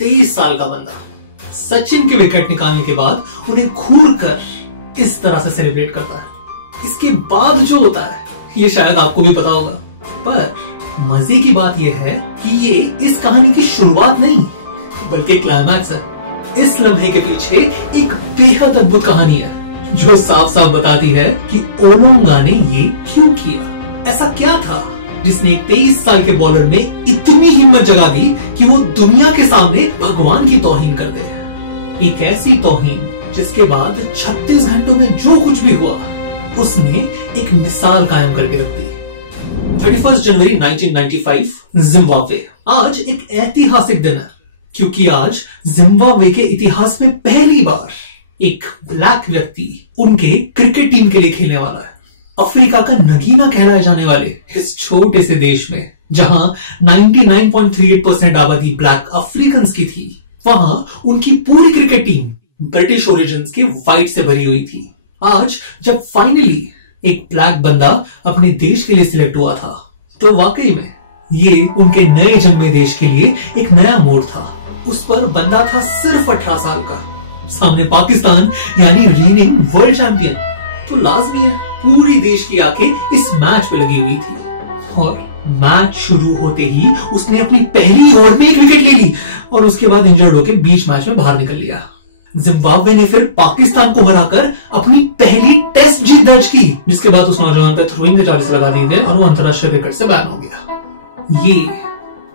23 साल का बंदा सचिन के विकेट निकालने के बाद उन्हें घूर कर इस तरह से सेलिब्रेट करता है। इसके बाद जो होता है ये शायद आपको भी पता होगा, पर मजे की बात यह है कि ये इस कहानी की शुरुआत नहीं बल्कि क्लाइमैक्स है। इस लम्हे के पीछे एक बेहद अद्भुत कहानी है जो साफ साफ बताती है कि ओलोंगा ने ये क्यों किया। ऐसा क्या था जिसने 23 साल के बॉलर में इतनी हिम्मत जगा दी कि वो दुनिया के सामने भगवान की तौहीन कर दे। एक ऐसी तौहीन जिसके बाद 36 घंटों में जो कुछ भी हुआ उसने एक मिसाल कायम करके रख दी। 31 जनवरी 1995 जिम्बाब्वे। आज एक ऐतिहासिक दिन है क्योंकि आज जिम्बाब्वे के इतिहास में पहली बार एक ब्लैक व्यक्ति उनके क्रिकेट टीम के लिए खेलने वाला है। अफ्रीका का नगीना कहलाए जाने वाले इस छोटे से देश में जहां 99.38% आबादी ब्लैक अफ्रीकन की थी, वहां उनकी पूरी क्रिकेट टीम ब्रिटिश ओरिजिन्स के व्हाइट से भरी हुई थी। आज जब फाइनली एक ब्लैक बंदा अपने देश के लिए सिलेक्ट हुआ था तो वाकई में ये उनके नए जन्मे देश के लिए एक नया मोड़ था। उस पर बंदा था सिर्फ 18 साल का, सामने पाकिस्तान यानी रीनिंग वर्ल्ड चैंपियन। तो लाजमी है पूरी देश की आंखें इस मैच पे लगी हुई थी और मैच शुरू होते ही उसने अपनी पहली ओवर में एक विकेट ले ली और उसके बाद इंजर्ड होकर बीच मैच में बाहर निकल लिया। जिम्बाब्वे ने फिर पाकिस्तान को हराकर अपनी पहली टेस्ट जीत दर्ज की, जिसके बाद उस नौजवान पर थ्रोइंग के चार्जेस लगा दिए गए और वो अंतरराष्ट्रीय क्रिकेट से बैन हो गया। ये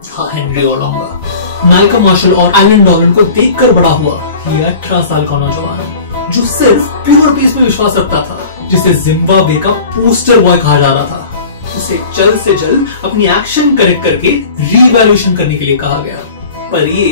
था हेनरी ओलोंगा। माल्कम मार्शल और एलन डॉलन को देखकर बड़ा हुआ ये 18 साल का नौजवान जो सिर्फ प्योर पीस में विश्वास रखता था, जिसे जिम्बाब्वे का पोस्टर बॉय कहा जा रहा था। उसे जल्द से जल्द अपनी एक्शन करेक्ट करके रीवैल्यूएशन करने के लिए कहा गया, पर ये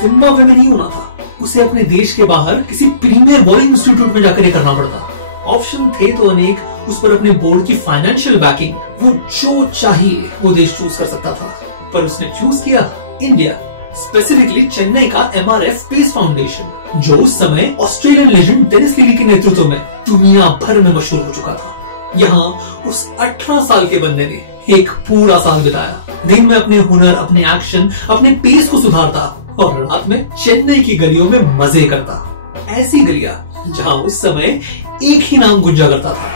जिम्बाब्वे में नहीं होना था। उसे अपने देश के बाहर किसी प्रीमियर बॉलिंग इंस्टीट्यूट में जाकर करना पड़ता। ऑप्शन थे तो अनेक, उस पर अपने बोर्ड की फाइनेंशियल बैकिंग, वो जो चाहिए वो देश चूज कर सकता था, पर उसने चूज किया इंडिया, स्पेसिफिकली चेन्नई का MRF पेस फाउंडेशन जो उस समय ऑस्ट्रेलियन लेजेंड डेनिस लिली के नेतृत्व में दुनिया भर में मशहूर हो चुका था। यहाँ उस 18 साल के बंदे ने एक पूरा साल बिताया, दिन में अपने हुनर, अपने एक्शन, अपने पेस को सुधारता और रात में चेन्नई की गलियों में मजे करता। ऐसी गलियां जहां उस समय एक ही नाम गुंजा करता था,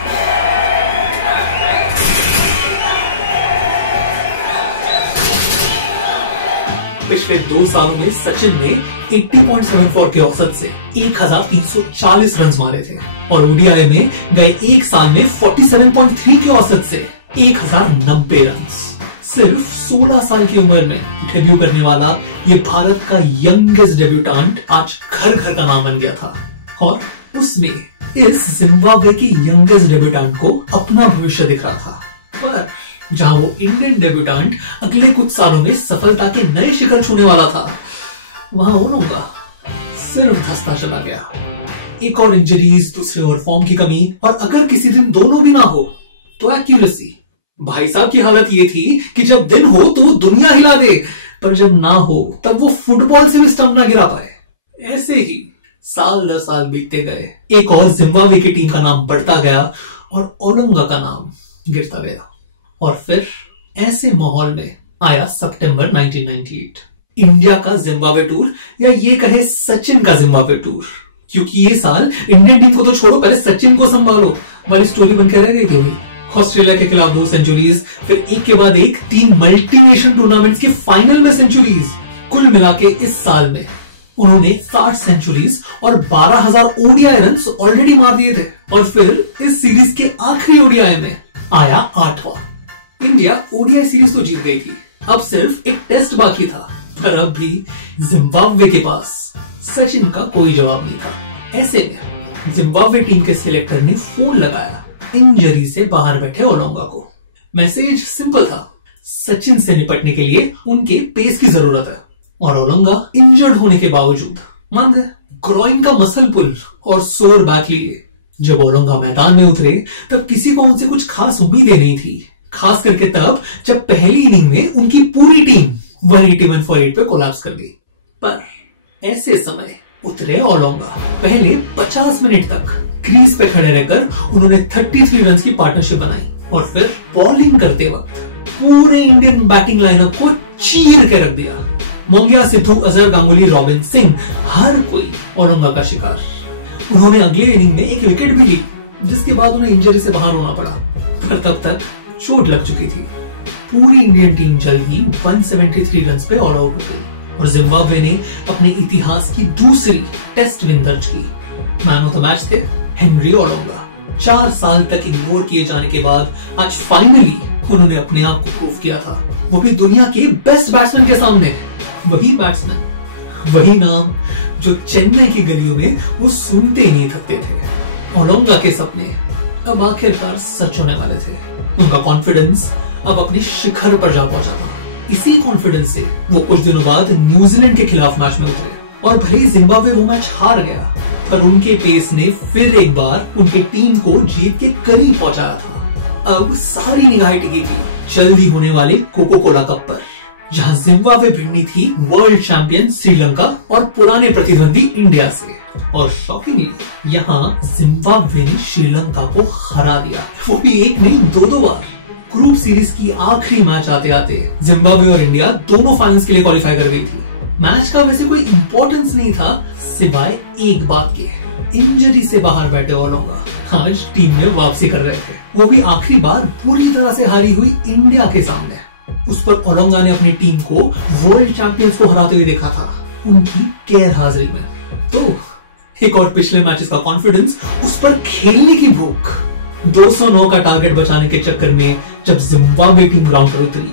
पिछले 2 सालों में सचिन ने 80.74 के औसत से 1340 रन मारे थे और ओडीआई में गए एक साल में 47.3 के औसत से 1090 रन। सिर्फ 16 साल की उम्र में डेब्यू करने वाला ये भारत का यंगेस्ट डेब्यूटेंट आज घर घर का नाम बन गया था और उसमें इस जिम्बाब्वे के यंगेस्ट डेब्यूटेंट को अपना भविष्य दिख रहा था। पर जहां वो इंडियन डेब्यूटेंट अगले कुछ सालों में सफलता के नए शिखर छूने वाला था, वहां ओलोंगा सिर्फ धंसता चला गया। एक और इंजरीज, दूसरे ओवर फॉर्म की कमी और अगर किसी दिन दोनों भी ना हो तो एक्यूरेसी। भाई साहब की हालत ये थी कि जब दिन हो तो वो दुनिया हिला दे, पर जब ना हो तब वो फुटबॉल से भी स्टंप ना गिरा पाए। ऐसे ही साल दर साल बीतते गए, एक और जिम्बाब्वे की टीम का नाम बढ़ता गया और ओलोंगा का नाम गिरता गया। और फिर ऐसे माहौल में आया सितंबर 1998, इंडिया का जिम्बाब्वे टूर या ये कहे सचिन का जिम्बाब्वे टूर, क्योंकि ये साल इंडियन टीम को तो छोड़ो, पहले सचिन को संभालो वाली स्टोरी बनकर रह गई थी। ऑस्ट्रेलिया के खिलाफ 2 सेंचुरीज, फिर एक के बाद एक 3 मल्टीनेशनल टूर्नामेंट्स के फाइनल में सेंचुरीज। कुल मिला के इस साल में उन्होंने 60 सेंचुरीज और 12,000 ओडीआई रन ऑलरेडी मार दिए थे और फिर इस सीरीज के आखिरी ओडीआई में आया 8वां। इंडिया ओडीआई सीरीज तो जीत गई थी, अब सिर्फ एक टेस्ट बाकी था, पर अब भी जिम्बाब्वे के पास सचिन का कोई जवाब नहीं था। ऐसे में जिम्बाब्वे टीम के सिलेक्टर ने फोन लगाया इंजरी से बाहर बैठे ओलोंगा को। मैसेज सिंपल था, सचिन से निपटने के लिए उनके पेस की जरूरत है और ओलोंगा इंजर्ड होने के बावजूद मान गए। ग्रोइन का मसल पुल और सोर बैक लिए जब ओलोंगा मैदान में उतरे तब किसी को उनसे कुछ खास उम्मीदें नहीं थी, खास करके तब जब पहली इनिंग में उनकी पूरी टीम 181 फॉर 8 पे कोलैप्स कर गई। पर ऐसे समय उतरे ओलोंगा। पहले 50 मिनट तक क्रीज पे खड़े रहकर उन्होंने 33 रन की पार्टनरशिप बनाई और फिर बॉलिंग करते वक्त पूरे इंडियन बैटिंग लाइनअप को चीर के रख दिया। मोंगिया, सिद्धू, अजहर गांगुली, रॉबिन सिंह, हर कोई ओलोंगा का शिकार। उन्होंने अगले इनिंग में एक विकेट भी ली, जिसके बाद उन्हें इंजरी से बाहर होना पड़ा, पर तब तक चोट लग चुकी थी। पूरी इंडियन टीम जल्द ही 173 रन पे ऑल आउट हो गई और जिम्बाब्वे ने अपने इतिहास की दूसरी टेस्ट विन दर्ज की। मैन ऑफ द मैच थे हेनरी ओलोंगा। 4 साल तक इग्नोर किए जाने के बाद आज फाइनली उन्होंने अपने आप को प्रूव किया था, वो भी दुनिया के बेस्ट बैट्समैन के सामने। वही बैट्समैन, वही नाम जो चेन्नई की गलियों में वो सुनते ही नहीं थकते थे। ओलोंगा के सपने अब आखिरकार सच होने वाले थे। उनका कॉन्फिडेंस अब अपने शिखर पर जा पहुंचा था। इसी कॉन्फिडेंस से वो कुछ दिनों बाद न्यूजीलैंड के खिलाफ मैच में उतरे और भले ही जिम्बाब्वे वो मैच हार गया, पर उनके पेस ने फिर एक बार उनकी टीम को जीत के करीब पहुंचाया था। अब सारी निगाहें टिकी थी जल्दी होने वाले कोको कोला कप पर, जहां जिम्बाब्वे भिड़नी थी वर्ल्ड चैंपियन श्रीलंका और पुराने प्रतिद्वंदी इंडिया से। और शॉकिंगली यहाँ जिम्बाब्वे ने श्रीलंका को हरा दिया, वो भी एक नहीं 2 बार। ग्रुप सीरीज की आखिरी मैच आते आते जिम्बाब्वे और इंडिया दोनों फाइनल्स के लिए क्वालिफाई कर गई थी। मैच का वैसे कोई इंपॉर्टेंस नहीं था सिवाय एक बात के, इंजरी से बाहर बैठे ओलोंगा आज टीम में वापसी कर रहे थे, वो भी आखिरी बार पूरी तरह से हारी हुई इंडिया के सामने। उस पर ओलोंगा ने अपनी टीम को वर्ल्ड चैंपियंस को हराते हुए देखा था उनकी गैर हाजिरी में। तो एक और पिछले मैचेस का कॉन्फिडेंस, उस पर खेलने की भूख। 209 का टारगेट बचाने के चक्कर में जब जिम्बाब्वे टीम ग्राउंड पर उतरी,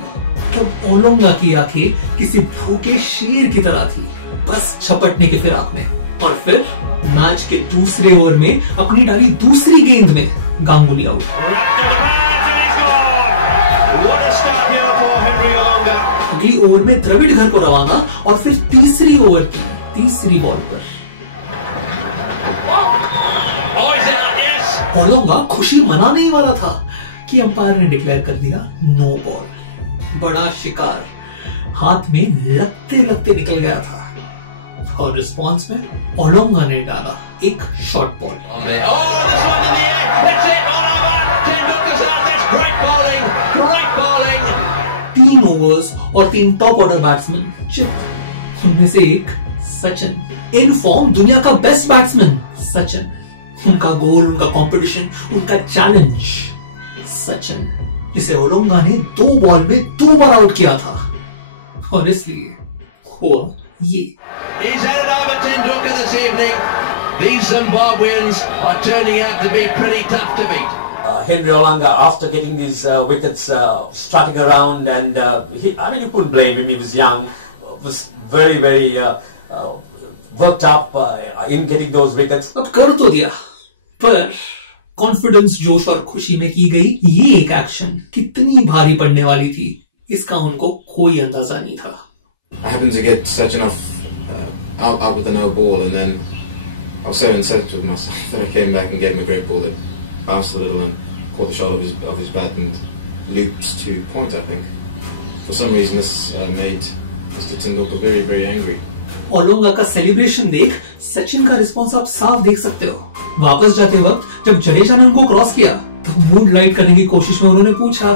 तब ओलोंगा की आंखें किसी भूखे शेर की तरह थी, बस झपटने की फिराक में। और फिर मैच के दूसरे ओवर में अपनी डाली दूसरी गेंद में गांगुली आउट। अगली ओवर में द्रविड़ घर को रवाना और फिर तीसरी ओवर की तीसरी बॉल पर ओलोंगा खुशी मनाने ही वाला था कि अंपायर ने डिक्लेयर कर दिया नो बॉल। बड़ा शिकार हाथ में लगते लगते निकल गया था और रिस्पांस में ओलोंगा ने डाला एक शॉर्ट बॉल। 3 ओवर्स और 3 टॉप ऑर्डर बैट्समैन चित, उनमें से एक सचिन, इन फॉर्म दुनिया का बेस्ट बैट्समैन सचिन। उनका गोल, उनका कंपटीशन, उनका चैलेंज सचिन, जिसे ओलोंगा ने 2 बॉल में 2 बार आउट किया था। और इसलिए हुआ ये। These Zimbabweans are turning out to be pretty tough to beat. Henry Olanga, after getting these wickets, strutting around, and you couldn't blame him. He was young, was very, very worked up in getting those wickets. अब कर तो दिया, पर confidence, जोश और खुशी में की गई ये एक एक्शन कितनी भारी पड़ने वाली थी, इसका उनको कोई अंदाजा नहीं था। I happened to get Sachin off out with a no ball, and then I was so incensed with myself that I came back and gave him a great ball that bounced a little and caught the shot of his bat and looped to point. I think for some reason this made Mr. Tendulkar very, very angry. Olonga का celebration देख सचिन का response आप साफ देख सकते हो। वापस जाते वक्त जब जडेजा ने उनको क्रॉस किया तो मूड लाइट करने की कोशिश में उन्होंने पूछा,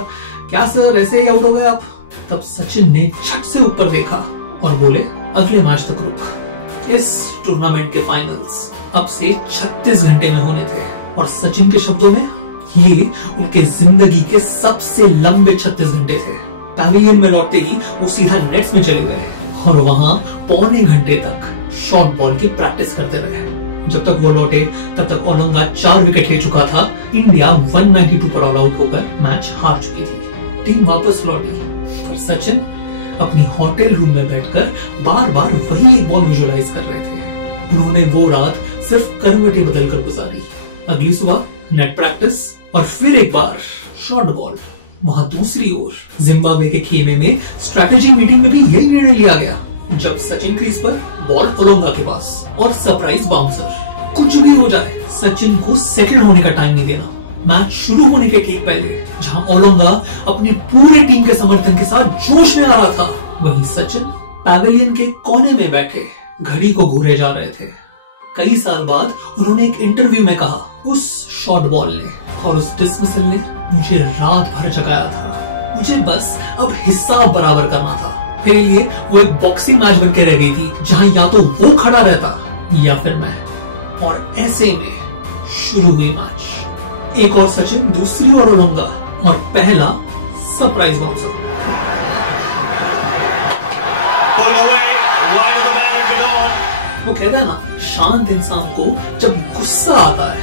क्या सर ऐसे ही आउट हो गए आप? तब सचिन ने झट से ऊपर देखा और बोले, अगले मैच तक रुक। इस टूर्नामेंट के फाइनल्स अब से 36 घंटे में होने थे और सचिन के शब्दों में ये उनके जिंदगी के सबसे लंबे 36 घंटे थे। पैविलियन में लौटते ही वो सीधा नेट्स में चले गए और वहां पौने घंटे तक शॉर्ट बॉल की प्रैक्टिस करते रहे। जब तक वो लौटे तब तक ओलोंगा 4 विकेट ले चुका था। इंडिया 192 पर ऑल आउट होकर मैच हार चुकी थी। टीम वापस लौटी पर सचिन अपनी होटल रूम में बैठकर बार बार वही एक बॉल विजुअलाइज कर रहे थे। उन्होंने वो रात सिर्फ करवटें बदलकर गुजारी। अगली सुबह नेट प्रैक्टिस और फिर एक बार शॉर्ट बॉल। वहां दूसरी ओर जिम्बाब्वे के खेमे में स्ट्रैटेजी मीटिंग में भी यही निर्णय लिया गया। जब सचिन क्रीज पर, बॉल ओलोंगा के पास और सरप्राइज बाउंसर। कुछ भी हो जाए सचिन को सेटल होने का टाइम नहीं देना। मैच शुरू होने के ठीक पहले जहां ओलोंगा अपनी पूरी टीम के समर्थन के साथ जोश में आ रहा था, वहीं सचिन पैविलियन के कोने में बैठे घड़ी को घूरे जा रहे थे। कई साल बाद उन्होंने एक इंटरव्यू में कहा, उस शॉर्ट बॉल ने और उस डिसमिसल ने मुझे रात भर जगाया था। मुझे बस अब हिस्सा बराबर करना था। मेरे लिए वो एक बॉक्सिंग मैच बन के रह गई थी जहां या तो वो खड़ा रहता या फिर मैं। और ऐसे में शुरू हुई मैच। एक और सचिन, दूसरी और ओलोंगा, और पहला सरप्राइज बाउंसर। वो कहता है ना, शांत इंसान को जब गुस्सा आता है।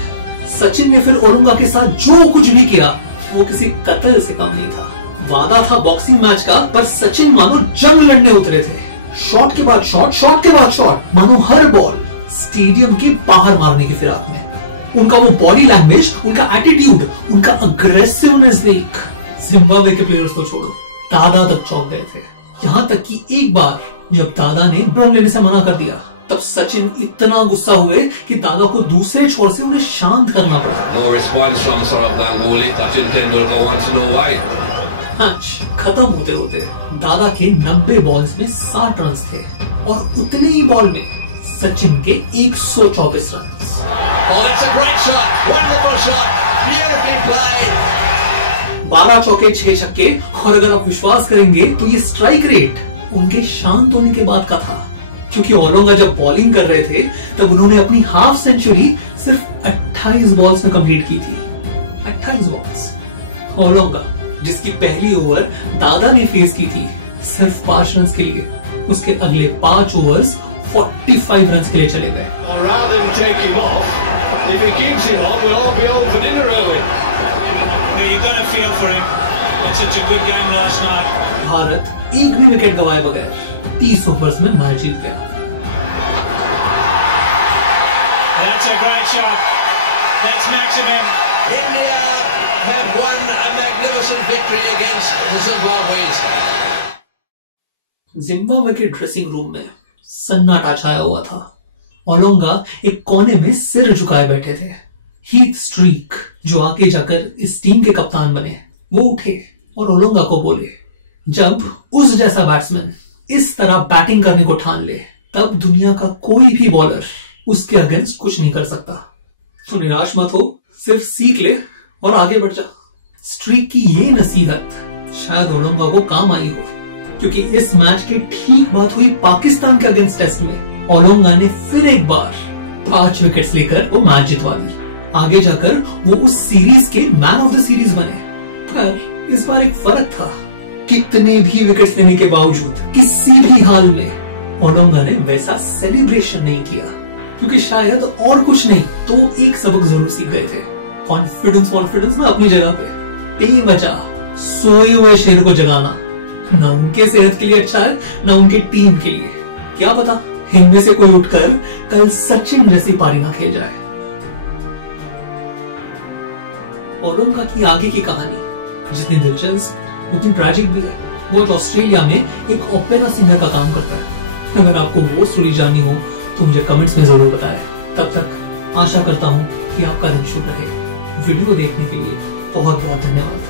सचिन ने फिर ओलोंगा के साथ जो कुछ भी किया वो किसी कत्ल से कम नहीं था। वादा था बॉक्सिंग मैच का, पर सचिन मानो जंग लड़ने उतरे थे। शॉट के बाद शॉट, शॉट के बाद शॉट, मानो हर बॉल स्टेडियम के बाहर मारने की फिराक में। उनका वो बॉडी लैंग्वेज, उनका एटीट्यूड, उनका अग्रेसिवनेस देख जिम्बाब्वे के प्लेयर्स को छोड़ो, दादा तक चौंक गए थे। यहां तक कि एक बार जब दादा ने रन लेने से मना कर दिया, तब सचिन इतना गुस्सा हुए कि दादा को दूसरे छोर से उन्हें शांत करना पड़ा। मैच खत्म होते होते दादा के 90 बॉल्स में 60 रन थे और उतने ही बॉल में सचिन के 124 रन। 12 चौके 6 छक्के, और अगर आप विश्वास करेंगे तो ये स्ट्राइक रेट उनके शांत होने के बाद का था, क्योंकि ओलोंगा जब बॉलिंग कर रहे थे तब उन्होंने अपनी हाफ सेंचुरी सिर्फ 28 बॉल्स में कंप्लीट की थी। 28 बॉल्स। ओलोंगा, जिसकी पहली ओवर दादा ने फेस की थी सिर्फ 5 रन के लिए, उसके अगले 5 ओवर्स 45 रन के लिए चले गए। भारत एक भी विकेट गंवाए बगैर 30 ओवर्स में मैच जीत गया। That's a great shot. That's maximum. India have won a magnificent victory against the Zimbabweans. Zimbabwe के ड्रेसिंग रूम में सन्नाटा छाया हुआ था। ओलोंगा एक कोने में सिर झुकाए बैठे थे। हीथ स्ट्रीक, जो आगे जाकर इस टीम के कप्तान बने, वो उठे और ओलोंगा को बोले, जब उस जैसा बैट्समैन इस तरह बैटिंग करने को ठान ले, तब दुनिया का कोई भी बॉलर उसके अगेंस्ट कुछ नहीं कर सकता। तो निराश मत हो, सिर्फ सीख ले और आगे बढ़ जा। स्ट्रीक की ये नसीहत शायद ओलोंगा को काम आई हो, क्योंकि इस मैच के ठीक बाद हुई पाकिस्तान के अगेंस्ट टेस्ट में ओलोंगा ने फिर एक बार 5 विकेट्स लेकर वो मैच जितवा दी। आगे जाकर वो उस सीरीज के मैन ऑफ द सीरीज बने। पर इस बार एक फर्क था, कितने भी विकेट्स लेने के बावजूद किसी भी हाल में ओलोंगा ने वैसा सेलिब्रेशन नहीं किया, क्योंकि शायद और कुछ नहीं तो एक सबक जरूर सीख गए थे। कॉन्फिडेंस ना अपनी जगह पे, बेवजह सोए हुए शेर को जगाना ना उनके सेहत के लिए अच्छा है, ना उनके टीम के लिए। क्या पता इनमें से कोई उठकर कल सचिन जैसी पारी ना खेल जाए। ओलोंगा की आगे की कहानी जितनी दिलचस्प उतनी ट्रैजिक भी है। वो ऑस्ट्रेलिया में एक ओपेरा सिंगर का काम करता है। अगर आपको वो स्टोरी जाननी हो तो मुझे कमेंट्स में जरूर बताएं। तब तक आशा करता हूँ कि आपका दिन शुभ रहे। वीडियो देखने के लिए बहुत बहुत धन्यवाद।